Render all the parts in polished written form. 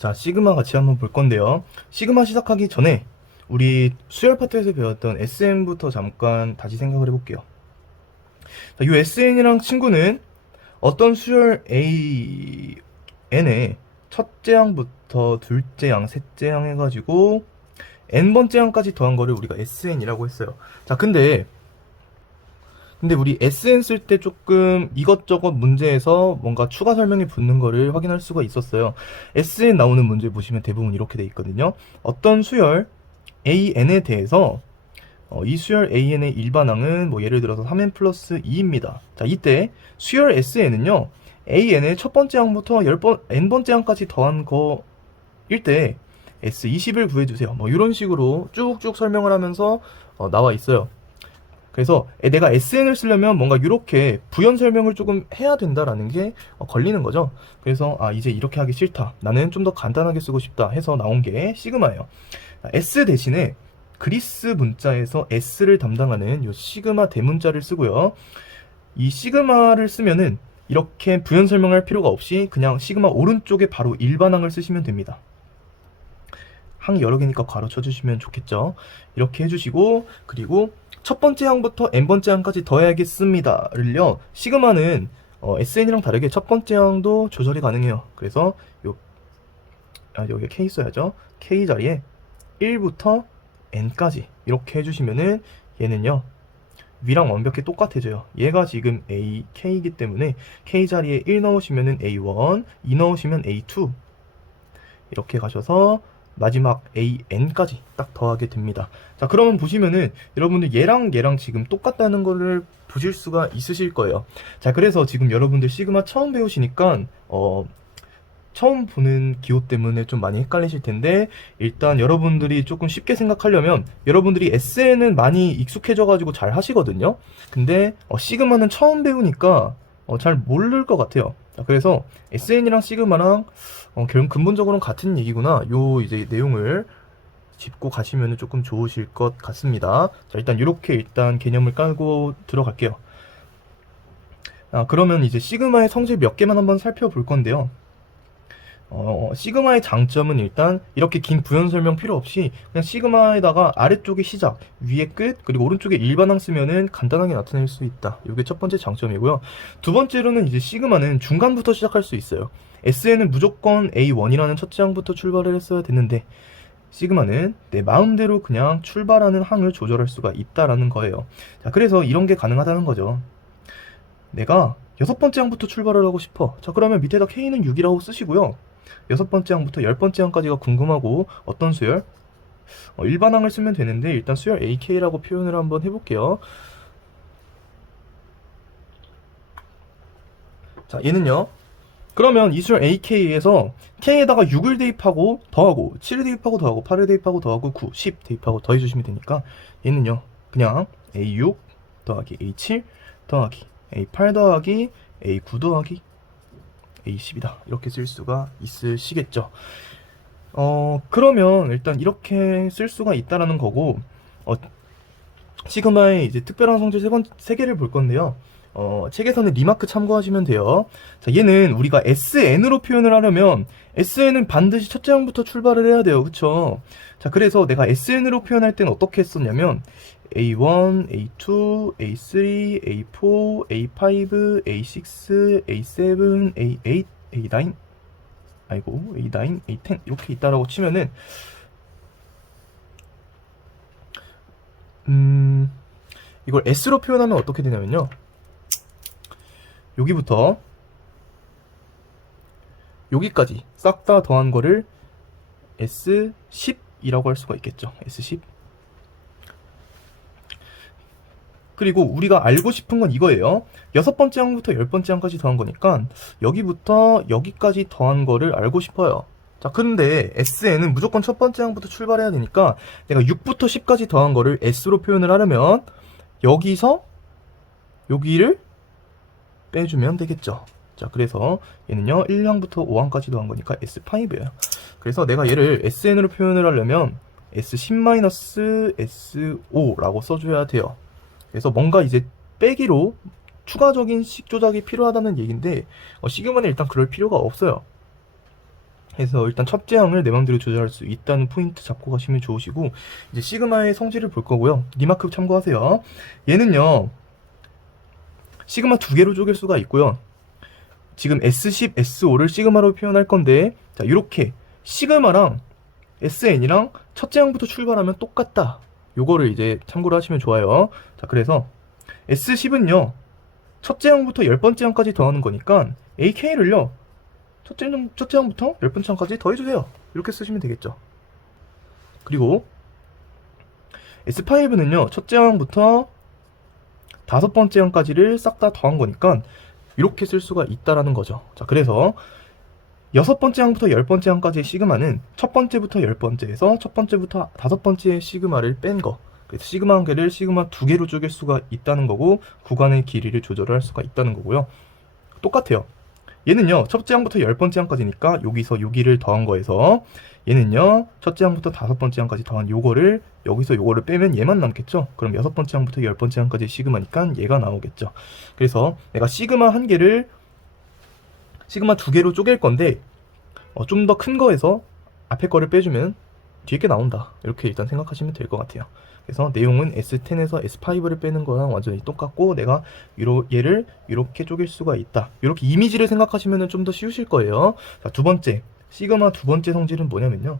자, 시그마 같이 한번 볼 건데요. 시그마 시작하기 전에 우리 수열 파트에서 배웠던 SN부터 잠깐 다시 생각을 해볼게요. 자, 이 SN이랑 친구는 어떤 수열 AN의 첫째 항부터 둘째 항, 셋째 항 해가지고 n번째 항까지 더한 거를 우리가 SN이라고 했어요. 자, 근데 우리 SN 쓸 때 조금 이것저것 문제에서 뭔가 추가 설명이 붙는 거를 확인할 수가 있었어요. SN 나오는 문제 보시면 대부분 이렇게 돼 있거든요. 어떤 수열 AN에 대해서 이 수열 AN의 일반항은 뭐 예를 들어서 3n 플러스 2입니다. 자, 이때 수열 SN은요, AN의 첫 번째 항부터 n번째 항까지 더한 거일 때 S20을 구해주세요. 뭐 이런 식으로 쭉쭉 설명을 하면서 나와 있어요. 그래서 내가 SN을 쓰려면 뭔가 이렇게 부연 설명을 조금 해야 된다라는 게 걸리는 거죠. 그래서 이제 이렇게 하기 싫다, 나는 좀 더 간단하게 쓰고 싶다 해서 나온 게 시그마예요. S 대신에 그리스 문자에서 S를 담당하는 이 시그마 대문자를 쓰고요. 이 시그마를 쓰면은 이렇게 부연 설명할 필요가 없이 그냥 시그마 오른쪽에 바로 일반항을 쓰시면 됩니다. 항 여러 개니까 괄호 쳐주시면 좋겠죠. 이렇게 해주시고, 그리고 첫 번째 항부터 n번째 항까지 더해야겠습니다를요, 시그마는 SN이랑 다르게 첫 번째 항도 조절이 가능해요. 그래서 여기 K 써야죠. K 자리에 1부터 n까지 이렇게 해주시면은 얘는요, 위랑 완벽히 똑같아져요. 얘가 지금 AK이기 때문에 K 자리에 1 넣으시면은 A1, 2 넣으시면 A2 이렇게 가셔서 마지막 AN까지 딱 더하게 됩니다. 자, 그러면 보시면은 여러분들 얘랑 지금 똑같다는 거를 보실 수가 있으실 거예요. 자, 그래서 지금 여러분들 시그마 처음 배우시니까 처음 보는 기호 때문에 좀 많이 헷갈리실 텐데, 일단 여러분들이 조금 쉽게 생각하려면 여러분들이 SN은 많이 익숙해져가지고 잘 하시거든요. 근데 시그마는 처음 배우니까 잘 모를 것 같아요. 자, 그래서 SN이랑 시그마랑 근본적으로는 같은 얘기구나, 요 이제 내용을 짚고 가시면 조금 좋으실 것 같습니다. 자, 일단 개념을 깔고 들어갈게요. 그러면 이제 시그마의 성질 몇 개만 한번 살펴볼 건데요. 시그마의 장점은 일단 이렇게 긴 부연 설명 필요 없이 그냥 시그마에다가 아래쪽에 시작, 위에 끝, 그리고 오른쪽에 일반항 쓰면은 간단하게 나타낼 수 있다. 이게 첫 번째 장점이고요. 두 번째로는 이제 시그마는 중간부터 시작할 수 있어요. SN은 무조건 A1이라는 첫째 항부터 출발을 했어야 됐는데, 시그마는 내 마음대로 그냥 출발하는 항을 조절할 수가 있다라는 거예요. 자, 그래서 이런 게 가능하다는 거죠. 내가 여섯 번째 항부터 출발을 하고 싶어. 자, 그러면 밑에다 K는 6이라고 쓰시고요. 여섯 번째 항부터 열 번째 항까지가 궁금하고 어떤 수열? 일반항을 쓰면 되는데 일단 수열 AK라고 표현을 한번 해볼게요. 자, 얘는요, 그러면 이 수열 AK에서 K에다가 6을 대입하고 더하고 7을 대입하고 더하고 8을 대입하고 더하고 9, 10 대입하고 더해주시면 되니까 얘는요, 그냥 A6 더하기 A7 더하기 A8 더하기 A9 더하기 A10이다, 이렇게 쓸 수가 있으시겠죠. 그러면 일단 이렇게 쓸 수가 있다라는 거고, 시그마의 이제 특별한 성질 세 개를 볼 건데요. 책에서는 리마크 참고하시면 돼요. 자, 얘는 우리가 SN으로 표현을 하려면 SN은 반드시 첫째 항부터 출발을 해야 돼요. 그쵸? 자, 그래서 내가 SN으로 표현할 때는 어떻게 했었냐면 A1, A2, A3, A4, A5, A6, A7, A8, A9, A9, A10 이렇게 있다라고 치면은 이걸 S로 표현하면 어떻게 되냐면요, 여기부터 여기까지 싹 다 더한 거를 S10이라고 할 수가 있겠죠. S10. 그리고 우리가 알고 싶은 건 이거예요. 여섯 번째 항부터 열 번째 항까지 더한 거니까 여기부터 여기까지 더한 거를 알고 싶어요. 자, 근데 SN은 무조건 첫 번째 항부터 출발해야 되니까 내가 6부터 10까지 더한 거를 S로 표현을 하려면 여기서 여기를 빼주면 되겠죠. 자, 그래서 얘는요 1항부터 5항까지 더한 거니까 S5예요. 그래서 내가 얘를 SN으로 표현을 하려면 S10-S5라고 써줘야 돼요. 그래서 뭔가 이제 빼기로 추가적인 식 조작이 필요하다는 얘기인데, 시그마는 일단 그럴 필요가 없어요. 해서 일단 첫 제형을 내 맘대로 조절할 수 있다는 포인트 잡고 가시면 좋으시고, 이제 시그마의 성질을 볼 거고요. 리마크 참고하세요. 얘는요, 시그마 두 개로 쪼갤 수가 있고요. 지금 S10, S5를 시그마로 표현할 건데, 자, 이렇게 시그마랑 SN이랑 첫 제형부터 출발하면 똑같다. 요거를 이제 참고를 하시면 좋아요. 자, 그래서 S10은요, 첫 제형부터 10번째 항까지 더하는 거니까 AK를요, 첫 제형부터 10번째 항까지 더해주세요. 이렇게 쓰시면 되겠죠. 그리고 S5는요, 첫 제형부터 5번째 항까지를 싹 다 더한 거니까 이렇게 쓸 수가 있다라는 거죠. 자, 그래서 6번째 항부터 10번째 항까지의 시그마는 첫 번째부터 10번째에서 첫 번째부터 5번째의 시그마를 뺀 거. 그래서 시그마 한 개를 시그마 두 개로 쪼갤 수가 있다는 거고, 구간의 길이를 조절할 수가 있다는 거고요. 똑같아요. 얘는요, 첫째 항부터 10번째 항까지니까 여기서 여기를 더한 거에서, 얘는요, 첫째 항부터 5번째 항까지 더한 요거를 여기서 요거를 빼면 얘만 남겠죠. 그럼 6번째 항부터 10번째 항까지 시그마니까 얘가 나오겠죠. 그래서 내가 시그마 한 개를 시그마 두 개로 쪼갤 건데, 좀 더 큰 거에서 앞에 거를 빼주면 뒤에 게 나온다. 이렇게 일단 생각하시면 될 것 같아요. 그래서 내용은 S10에서 S5를 빼는 거랑 완전히 똑같고, 내가 얘를 이렇게 쪼갤 수가 있다. 이렇게 이미지를 생각하시면 좀 더 쉬우실 거예요. 자, 두 번째, 시그마 두 번째 성질은 뭐냐면요.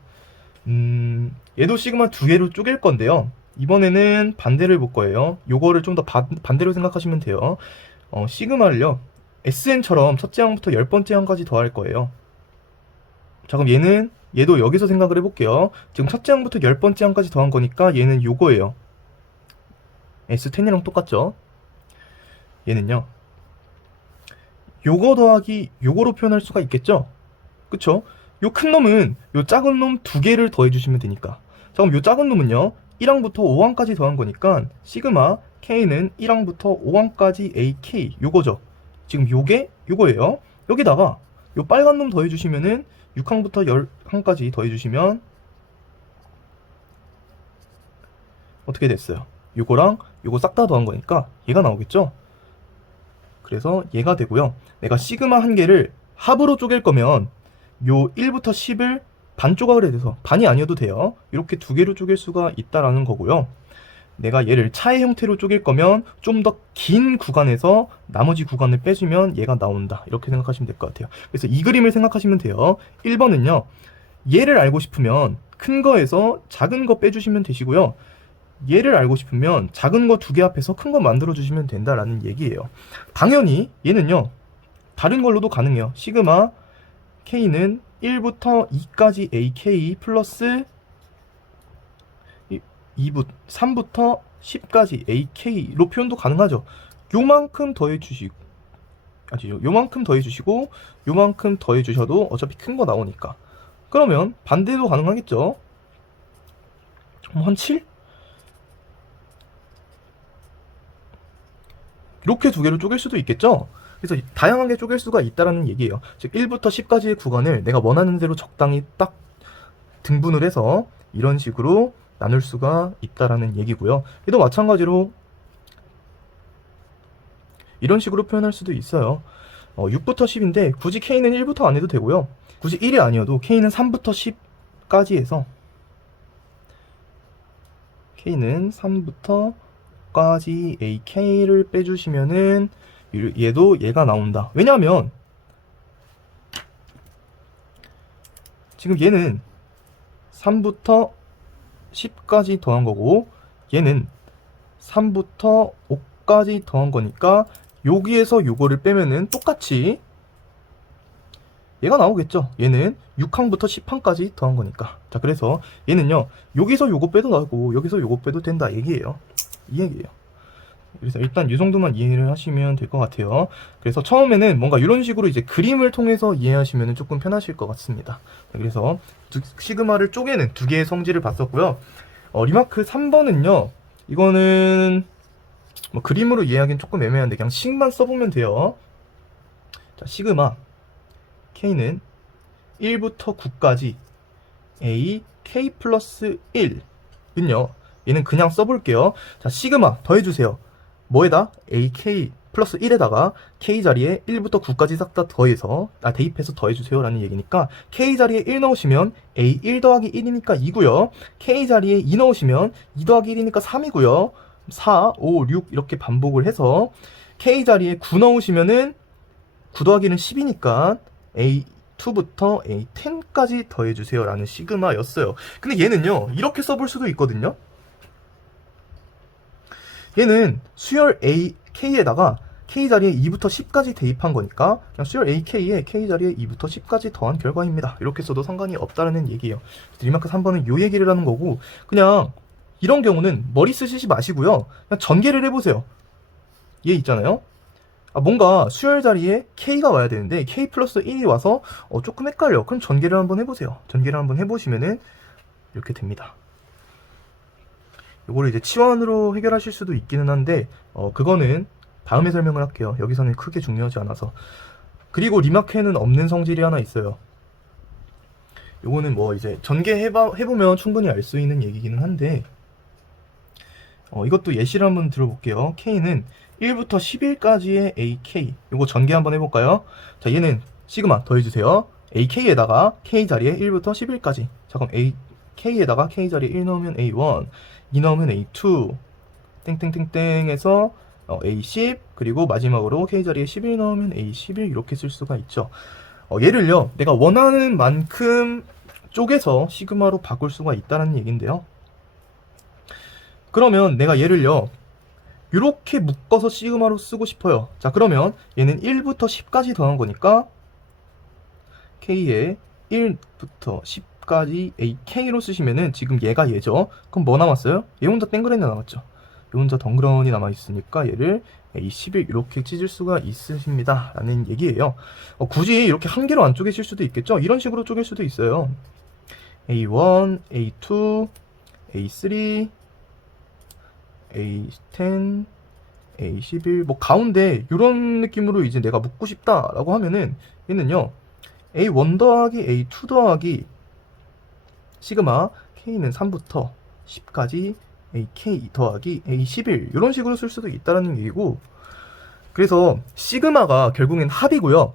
얘도 시그마 두 개로 쪼갤 건데요. 이번에는 반대를 볼 거예요. 요거를 좀 더 반대로 생각하시면 돼요. 시그마를요, SN처럼 첫째 항부터 10번째 항까지 더할 거예요. 자, 그럼 얘도 여기서 생각을 해볼게요. 지금 첫째 항부터 10번째 항까지 더한 거니까 얘는 요거예요. S10이랑 똑같죠? 얘는요, 요거 더하기 요거로 표현할 수가 있겠죠? 그쵸? 요 큰 놈은 요 작은 놈 두 개를 더해주시면 되니까. 자, 그럼 요 작은 놈은요, 1항부터 5항까지 더한 거니까 시그마 K는 1항부터 5항까지 AK 요거죠. 지금 요거예요. 여기다가 요 빨간 놈 더해주시면은 6항부터 10항까지 더해주시면 어떻게 됐어요? 요거랑 요거 싹 다 더한 거니까 얘가 나오겠죠? 그래서 얘가 되고요. 내가 시그마 한 개를 합으로 쪼갤 거면 요 1부터 10을 반 조각을 해서, 반이 아니어도 돼요. 이렇게 두 개로 쪼갤 수가 있다라는 거고요. 내가 얘를 차의 형태로 쪼갤 거면 좀 더 긴 구간에서 나머지 구간을 빼주면 얘가 나온다. 이렇게 생각하시면 될 것 같아요. 그래서 이 그림을 생각하시면 돼요. 1번은요, 얘를 알고 싶으면 큰 거에서 작은 거 빼주시면 되시고요. 얘를 알고 싶으면 작은 거 두 개 앞에서 큰 거 만들어 주시면 된다라는 얘기예요. 당연히 얘는요, 다른 걸로도 가능해요. 시그마 K는 1부터 2까지 AK 플러스 3부터 10까지 AK로 표현도 가능하죠. 요만큼 더해주시고, 요만큼 더해주시고, 요만큼 더해주셔도 어차피 큰 거 나오니까. 그러면 반대도 가능하겠죠. 한 7? 이렇게 두 개로 쪼갤 수도 있겠죠. 그래서 다양하게 쪼갤 수가 있다라는 얘기예요. 즉 1부터 10까지의 구간을 내가 원하는 대로 적당히 딱 등분을 해서 이런 식으로 나눌 수가 있다라는 얘기고요. 얘도 마찬가지로 이런 식으로 표현할 수도 있어요. 6부터 10인데 굳이 K는 1부터 안 해도 되고요. 굳이 1이 아니어도 K는 3부터 10까지 해서 K는 3부터까지 AK를 빼주시면은 얘도 얘가 나온다. 왜냐하면 지금 얘는 3부터 10까지 더한 거고, 얘는 3부터 5까지 더한 거니까 여기에서 요거를 빼면은 똑같이 얘가 나오겠죠. 얘는 6항부터 10항까지 더한 거니까. 자, 그래서 얘는요, 여기서 요거 빼도 나오고 여기서 요거 빼도 된다 얘기예요. 이 얘기예요. 그래서 일단 이 정도만 이해를 하시면 될 것 같아요. 그래서 처음에는 뭔가 이런 식으로 이제 그림을 통해서 이해하시면 조금 편하실 것 같습니다. 그래서 시그마를 쪼개는 두 개의 성질을 봤었고요. 리마크 3번은요, 이거는 뭐 그림으로 이해하기는 조금 애매한데 그냥 식만 써보면 돼요. 자, 시그마 K는 1부터 9까지 A K 플러스 1은요, 얘는 그냥 써볼게요. 자, 시그마 더해주세요. 뭐에다? AK 플러스 1에다가 k 자리에 1부터 9까지 싹 다 더해서 대입해서 더해주세요 라는 얘기니까 k 자리에 1 넣으시면 a 1 더하기 1이니까 2고요. k 자리에 2 넣으시면 2 더하기 1이니까 3이고요. 4, 5, 6 이렇게 반복을 해서 k 자리에 9 넣으시면은 9 더하기는 10이니까 a2부터 a10까지 더해주세요 라는 시그마였어요. 근데 얘는요 이렇게 써볼 수도 있거든요. 얘는 수열 ak에다가 k 자리에 2부터 10까지 대입한 거니까 그냥 수열 ak에 k 자리에 2부터 10까지 더한 결과입니다. 이렇게 써도 상관이 없다는 얘기예요. 리마크 3번은 요 얘기를 하는 거고, 그냥 이런 경우는 머리 쓰시지 마시고요. 그냥 전개를 해보세요. 얘 있잖아요. 뭔가 수열 자리에 k가 와야 되는데 k 플러스 1이 와서 조금 헷갈려. 그럼 전개를 한번 해보세요. 전개를 한번 해보시면은 이렇게 됩니다. 이거를 이제 치환으로 해결하실 수도 있기는 한데 그거는 다음에 설명을 할게요. 여기서는 크게 중요하지 않아서. 그리고 리마크에는 없는 성질이 하나 있어요. 요거는 뭐 이제 해보면 충분히 알 수 있는 얘기기는 한데 이것도 예시를 한번 들어볼게요. k는 1부터 11까지의 ak, 요거 전개 한번 해볼까요? 자, 얘는 시그마 더해주세요. ak에다가 k 자리에 1부터 11까지. 자, 그럼 k에다가 k 자리에 1 넣으면 a1, 2 넣으면 a2, 땡땡땡땡 해서 a10, 그리고 마지막으로 k 자리에 11 넣으면 a11 이렇게 쓸 수가 있죠. 얘를요 내가 원하는 만큼 쪼개서 시그마로 바꿀 수가 있다는 얘긴데요. 그러면 내가 얘를요 이렇게 묶어서 시그마로 쓰고 싶어요. 자, 그러면 얘는 1부터 10까지 더한 거니까 k에 1부터 10까지 ak로 쓰시면은 지금 얘가 얘죠. 그럼 뭐 남았어요? 얘 혼자 땡그레나 남았죠. 얘 혼자 덩그러니 남아있으니까 얘를 a11 이렇게 찢을 수가 있으십니다 라는 얘기예요. 굳이 이렇게 한 개로 안 쪼개실 수도 있겠죠. 이런 식으로 쪼갤 수도 있어요. a1, a2, a3, a10, a11 뭐 가운데 이런 느낌으로 이제 내가 묶고 싶다 라고 하면은 얘는요 a1 더하기 a2 더하기 시그마 k는 3부터 10까지 ak 더하기 a11 이런 식으로 쓸 수도 있다는 얘기고, 그래서 시그마가 결국엔 합이고요.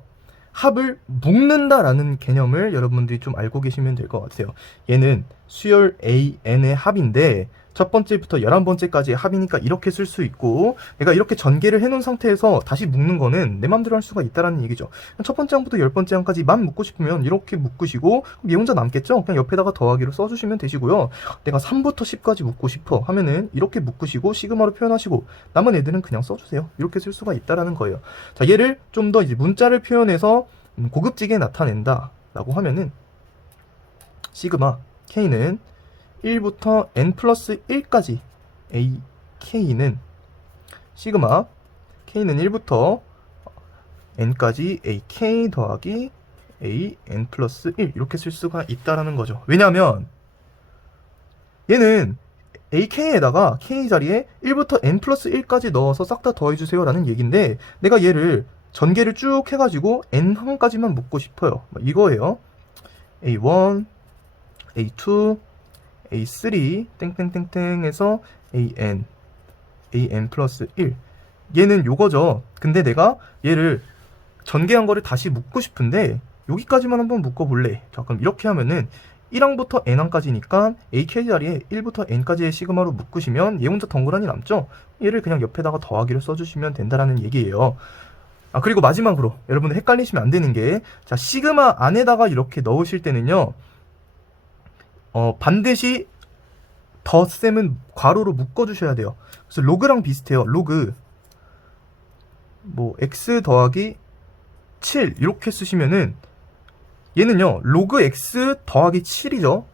합을 묶는다라는 개념을 여러분들이 좀 알고 계시면 될 것 같아요. 얘는 수열 an의 합인데 첫 번째부터 11번째까지의 합이니까 이렇게 쓸 수 있고, 내가 이렇게 전개를 해놓은 상태에서 다시 묶는 거는 내 맘대로 할 수가 있다는 얘기죠. 첫 번째 항부터 10번째 항까지만 묶고 싶으면 이렇게 묶으시고, 그럼 얘 혼자 남겠죠? 그냥 옆에다가 더하기로 써주시면 되시고요. 내가 3부터 10까지 묶고 싶어 하면은 이렇게 묶으시고 시그마로 표현하시고, 남은 애들은 그냥 써주세요. 이렇게 쓸 수가 있다는 거예요. 자, 얘를 좀 더 이제 문자를 표현해서 고급지게 나타낸다 라고 하면은 시그마 k는 1부터 n 플러스 1까지 ak는 시그마 k는 1부터 n까지 ak 더하기 an 플러스 1 이렇게 쓸 수가 있다라는 거죠. 왜냐하면 얘는 ak에다가 k 자리에 1부터 n 플러스 1까지 넣어서 싹 다 더해주세요 라는 얘기인데, 내가 얘를 전개를 쭉 해가지고 n항까지만 묶고 싶어요. 이거예요. a1, a2, a3 땡땡땡땡 해서 an 플러스 1, 얘는 요거죠. 근데 내가 얘를 전개한 거를 다시 묶고 싶은데 여기까지만 한번 묶어볼래. 자, 그럼 이렇게 하면은 1항부터 n항까지니까 ak 자리에 1부터 n까지의 시그마로 묶으시면 얘 혼자 덩그러니 남죠. 얘를 그냥 옆에다가 더하기로 써주시면 된다라는 얘기예요. 그리고 마지막으로 여러분들 헷갈리시면 안 되는 게, 자, 시그마 안에다가 이렇게 넣으실 때는요 반드시 덧셈은 괄호로 묶어주셔야 돼요. 그래서 로그랑 비슷해요. 로그 뭐 x 더하기 7 이렇게 쓰시면은 얘는요 로그 x 더하기 7이죠.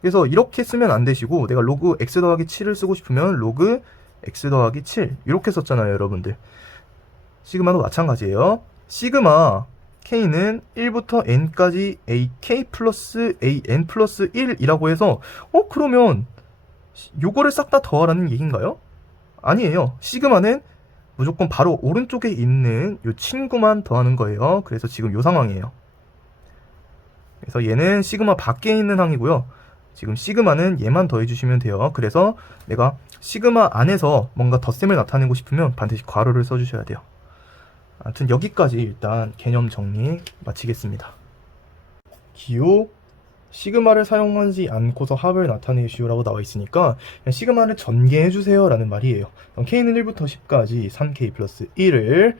그래서 이렇게 쓰면 안 되시고, 내가 로그 x 더하기 7을 쓰고 싶으면 로그 x 더하기 7 이렇게 썼잖아요 여러분들. 시그마도 마찬가지예요. 시그마 k는 1부터 n까지 ak 플러스 an 플러스 1이라고 해서 그러면 요거를 싹 다 더하라는 얘기인가요? 아니에요. 시그마는 무조건 바로 오른쪽에 있는 요 친구만 더하는 거예요. 그래서 지금 요 상황이에요. 그래서 얘는 시그마 밖에 있는 항이고요. 지금 시그마는 얘만 더해주시면 돼요. 그래서 내가 시그마 안에서 뭔가 덧셈을 나타내고 싶으면 반드시 괄호를 써주셔야 돼요. 아무튼 여기까지 일단 개념 정리 마치겠습니다. 기호 시그마를 사용하지 않고서 합을 나타내시오라고 나와 있으니까 그냥 시그마를 전개해주세요 라는 말이에요. 그럼 K는 1부터 10까지 3K 플러스 1을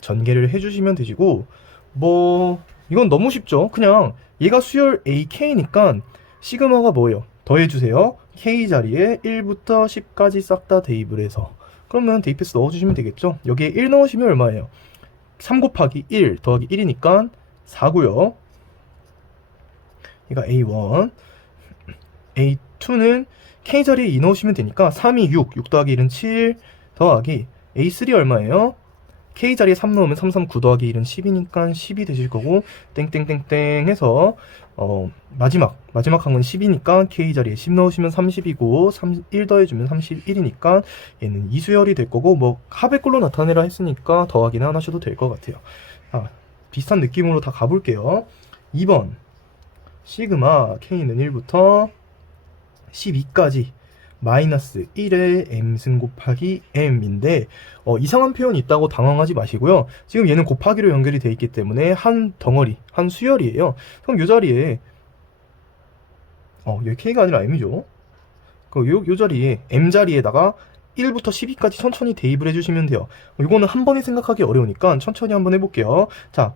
전개를 해주시면 되시고, 뭐 이건 너무 쉽죠. 그냥 얘가 수열 AK니까 시그마가 뭐예요? 더해주세요. K 자리에 1부터 10까지 싹 다 대입을 해서, 그러면 대입해서 넣어주시면 되겠죠. 여기에 1 넣으시면 얼마예요? 3 곱하기 1 더하기 1이니까 4고요. 얘가 A1, A2는 K 자리에 2 넣으시면 되니까 3이 6, 6 더하기 1은 7 더하기 A3 얼마예요? K 자리에 3 넣으면 3, 3, 9 더하기 1은 10이니까 10이 되실 거고, 땡땡땡땡 해서 마지막 항은 10이니까 K 자리에 10 넣으시면 30이고 1 더해주면 31이니까 얘는 이수열이 될 거고, 뭐 합의 꼴로 나타내라 했으니까 더하기는 안 하셔도 될 것 같아요. 비슷한 느낌으로 다 가볼게요. 2번 시그마 K는 1부터 12까지 마이너스 1의 m승 곱하기 m인데, 이상한 표현이 있다고 당황하지 마시고요. 지금 얘는 곱하기로 연결이 되어 있기 때문에 한 덩어리, 한 수열이에요. 그럼 이 자리에 여기 k가 아니라 m이죠. 요 자리에 m 자리에다가 1부터 12까지 천천히 대입을 해주시면 돼요. 이거는 한 번에 생각하기 어려우니까 천천히 한번 해볼게요. 자,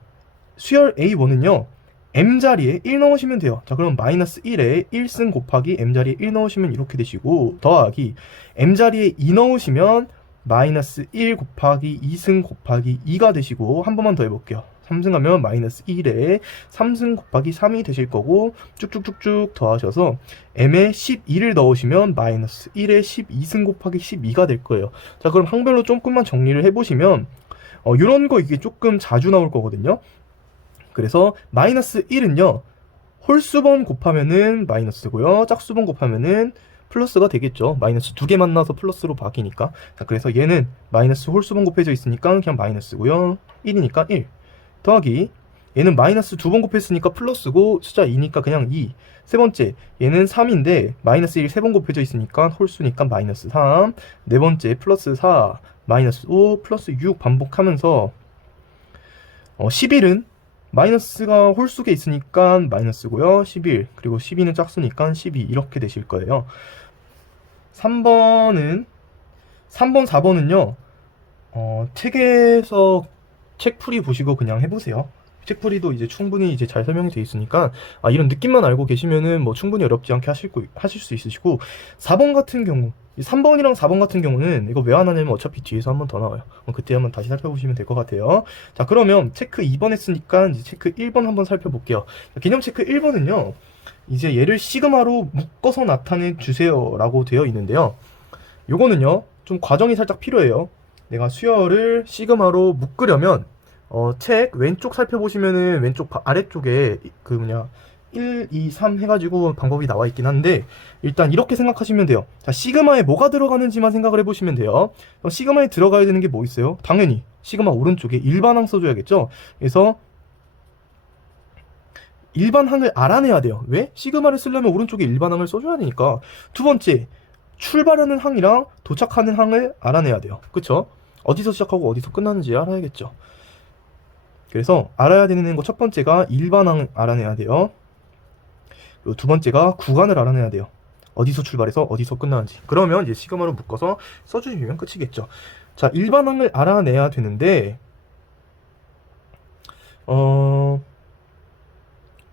수열 A1은요 m 자리에 1 넣으시면 돼요. 자, 그럼 마이너스 1에 1승 곱하기 m 자리에 1 넣으시면 이렇게 되시고, 더하기 m 자리에 2 넣으시면 마이너스 1 곱하기 2승 곱하기 2가 되시고, 한 번만 더 해볼게요. 3승 하면 마이너스 1에 3승 곱하기 3이 되실 거고, 쭉쭉쭉쭉 더하셔서 m에 12를 넣으시면 마이너스 1에 12승 곱하기 12가 될 거예요. 자, 그럼 항별로 조금만 정리를 해보시면 이런 거 이게 조금 자주 나올 거거든요. 그래서 마이너스 1은요 홀수번 곱하면은 마이너스고요, 짝수번 곱하면은 플러스가 되겠죠. 마이너스 두 개 만나서 플러스로 바뀌니까. 자, 그래서 얘는 마이너스 홀수번 곱해져 있으니까 그냥 마이너스고요, 1이니까 1 더하기 얘는 마이너스 두 번 곱했으니까 플러스고 숫자 2니까 그냥 2. 세 번째 얘는 3인데 마이너스 1 세 번 곱해져 있으니까 홀수니까 마이너스 3. 네 번째 플러스 4 마이너스 5 플러스 6 반복하면서 11은 마이너스가 홀수에 있으니까 마이너스고요, 11, 그리고 12는 짝수니까 12 이렇게 되실 거예요. 3번, 4번은요 책에서 책풀이 보시고 그냥 해보세요. 책풀이도 이제 충분히 이제 잘 설명이 되어 있으니까 이런 느낌만 알고 계시면은 뭐 충분히 어렵지 않게 하실 수 있으시고, 4번 같은 경우 3번이랑 4번 같은 경우는 이거 왜 안 하냐면 어차피 뒤에서 한 번 더 나와요. 그때 한번 다시 살펴보시면 될 것 같아요. 자, 그러면 체크 2번 했으니까 이제 체크 1번 한번 살펴볼게요. 개념 체크 1번은요 이제 얘를 시그마로 묶어서 나타내 주세요 라고 되어 있는데요, 요거는요 좀 과정이 살짝 필요해요. 내가 수열을 시그마로 묶으려면 책 왼쪽 살펴보시면은 왼쪽 아래쪽에 1, 2, 3 해가지고 방법이 나와 있긴 한데, 일단 이렇게 생각하시면 돼요. 자, 시그마에 뭐가 들어가는지만 생각을 해보시면 돼요. 시그마에 들어가야 되는 게 뭐 있어요? 당연히 시그마 오른쪽에 일반항 써줘야겠죠. 그래서 일반항을 알아내야 돼요. 왜? 시그마를 쓰려면 오른쪽에 일반항을 써줘야 되니까. 두 번째, 출발하는 항이랑 도착하는 항을 알아내야 돼요. 그쵸? 어디서 시작하고 어디서 끝나는지 알아야겠죠. 그래서 알아야 되는 거 첫 번째가 일반항 알아내야 돼요. 그리고 두 번째가 구간을 알아내야 돼요. 어디서 출발해서 어디서 끝나는지. 그러면 이제 시그마로 묶어서 써주시면 끝이겠죠. 자, 일반항을 알아내야 되는데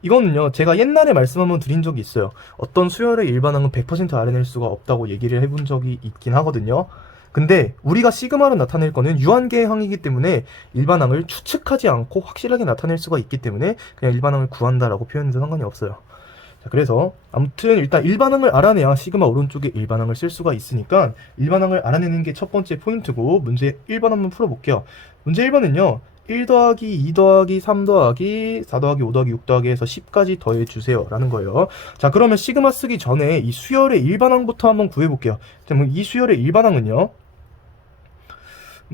이거는요 제가 옛날에 말씀 한번 드린 적이 있어요. 어떤 수열의 일반항은 100% 알아낼 수가 없다고 얘기를 해본 적이 있긴 하거든요. 근데 우리가 시그마로 나타낼 거는 유한계의 항이기 때문에 일반항을 추측하지 않고 확실하게 나타낼 수가 있기 때문에 그냥 일반항을 구한다라고 표현해도 상관이 없어요. 자, 그래서 아무튼 일단 일반항을 알아내야 시그마 오른쪽에 일반항을 쓸 수가 있으니까 일반항을 알아내는 게 첫 번째 포인트고, 문제 1번 한번 풀어볼게요. 문제 1번은요 1 더하기 2 더하기 3 더하기 4 더하기 5 더하기 6 더하기 해서 10까지 더해주세요 라는 거예요. 자, 그러면 시그마 쓰기 전에 이 수열의 일반항부터 한번 구해볼게요. 자, 이 수열의 일반항은요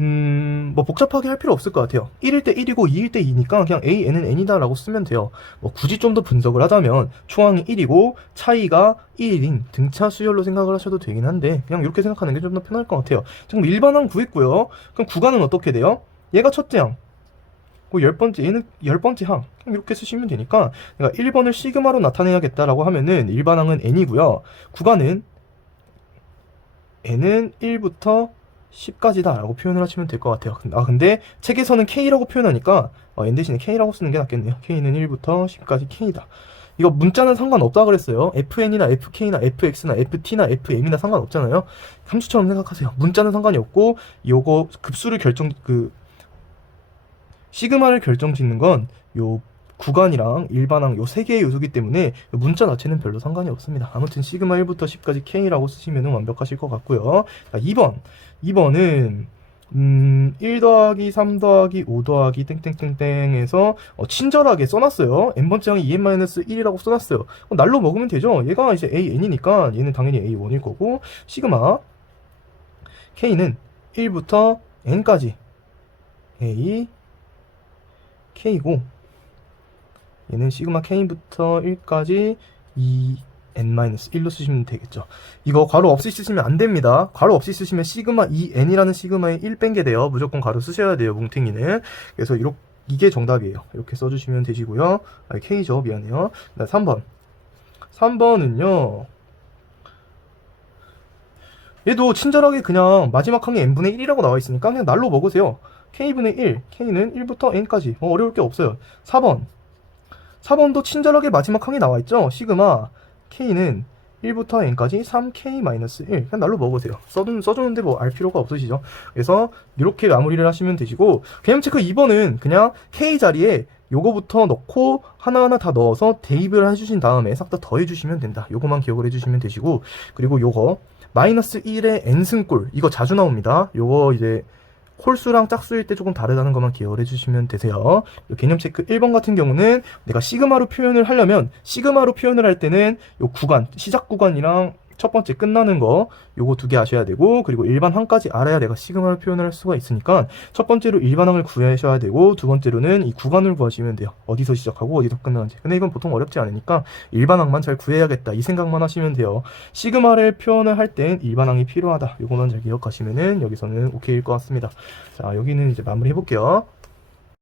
뭐 복잡하게 할 필요 없을 것 같아요. 1일 때 1이고 2일 때 2니까 그냥 a, n은 n이다 라고 쓰면 돼요. 뭐 굳이 좀 더 분석을 하자면 초항이 1이고 차이가 1인 등차 수열로 생각을 하셔도 되긴 한데 그냥 이렇게 생각하는 게 좀 더 편할 것 같아요. 지금 일반항 구했고요. 그럼 구간은 어떻게 돼요? 얘가 첫째 항, 그 10번째, 얘는 10번째 항. 그냥 이렇게 쓰시면 되니까 내가 1번을 시그마로 나타내야겠다라고 하면은 일반항은 n이고요. 구간은 n은 1부터 10까지다 라고 표현을 하시면 될 것 같아요. 근데 책에서는 K라고 표현하니까 N 대신에 K라고 쓰는 게 낫겠네요. K는 1부터 10까지 K다. 이거 문자는 상관없다 그랬어요. FN이나 FK나 FX나 FT나 FM이나 상관없잖아요. 함수처럼 생각하세요. 문자는 상관이 없고 요거 급수를 시그마를 결정짓는 건 요 구간이랑 일반항 요 세 개의 요소기 때문에 문자 자체는 별로 상관이 없습니다. 아무튼 시그마 1부터 10까지 K라고 쓰시면 완벽하실 것 같고요. 자, 2번은 1 더하기 3 더하기 5 더하기 땡땡땡땡에서 친절하게 써놨어요. n번째 항이 2n-1이라고 써놨어요. 날로 먹으면 되죠. 얘가 이제 an이니까 얘는 당연히 a1일 거고 시그마 k는 1부터 n까지 a k고 얘는 시그마 k부터 1까지 2n-1로 쓰시면 되겠죠. 이거 괄호 없이 쓰시면 안 됩니다. 괄호 없이 쓰시면 시그마 2n이라는 시그마에 1 뺀 게 돼요. 무조건 괄호 쓰셔야 돼요. 뭉탱이는. 그래서 이게 정답이에요. 이렇게 써주시면 되시고요. k죠. 미안해요. 3번. 3번은요. 얘도 친절하게 그냥 마지막 항이 n분의 1이라고 나와 있으니까 그냥 날로 먹으세요. k분의 1, k는 1부터 n까지 어려울 게 없어요. 4번도 친절하게 마지막 항이 나와 있죠. 시그마 k는 1부터 n까지 3k-1 그냥 날로 먹으세요. 써주는데 뭐 알 필요가 없으시죠. 그래서 이렇게 마무리를 하시면 되시고 개념 체크 2번은 그냥 k 자리에 요거부터 넣고 하나하나 다 넣어서 대입을 해주신 다음에 싹 다 더해주시면 된다. 요거만 기억을 해주시면 되시고 그리고 요거 마이너스 1의 n승꼴 이거 자주 나옵니다. 요거 이제 홀수랑 짝수일 때 조금 다르다는 것만 기억을 해주시면 되세요. 개념 체크 1번 같은 경우는 내가 시그마로 표현을 하려면 시그마로 표현을 할 때는 요 구간 시작 구간이랑 첫 번째 끝나는 거 요거 두 개 아셔야 되고 그리고 일반항까지 알아야 내가 시그마를 표현을 할 수가 있으니까 첫 번째로 일반항을 구하셔야 되고 두 번째로는 이 구간을 구하시면 돼요. 어디서 시작하고 어디서 끝나는지. 근데 이건 보통 어렵지 않으니까 일반항만 잘 구해야겠다 이 생각만 하시면 돼요. 시그마를 표현을 할 땐 일반항이 필요하다. 요거만 잘 기억하시면은 여기서는 오케이일 것 같습니다. 자 여기는 이제 마무리 해볼게요.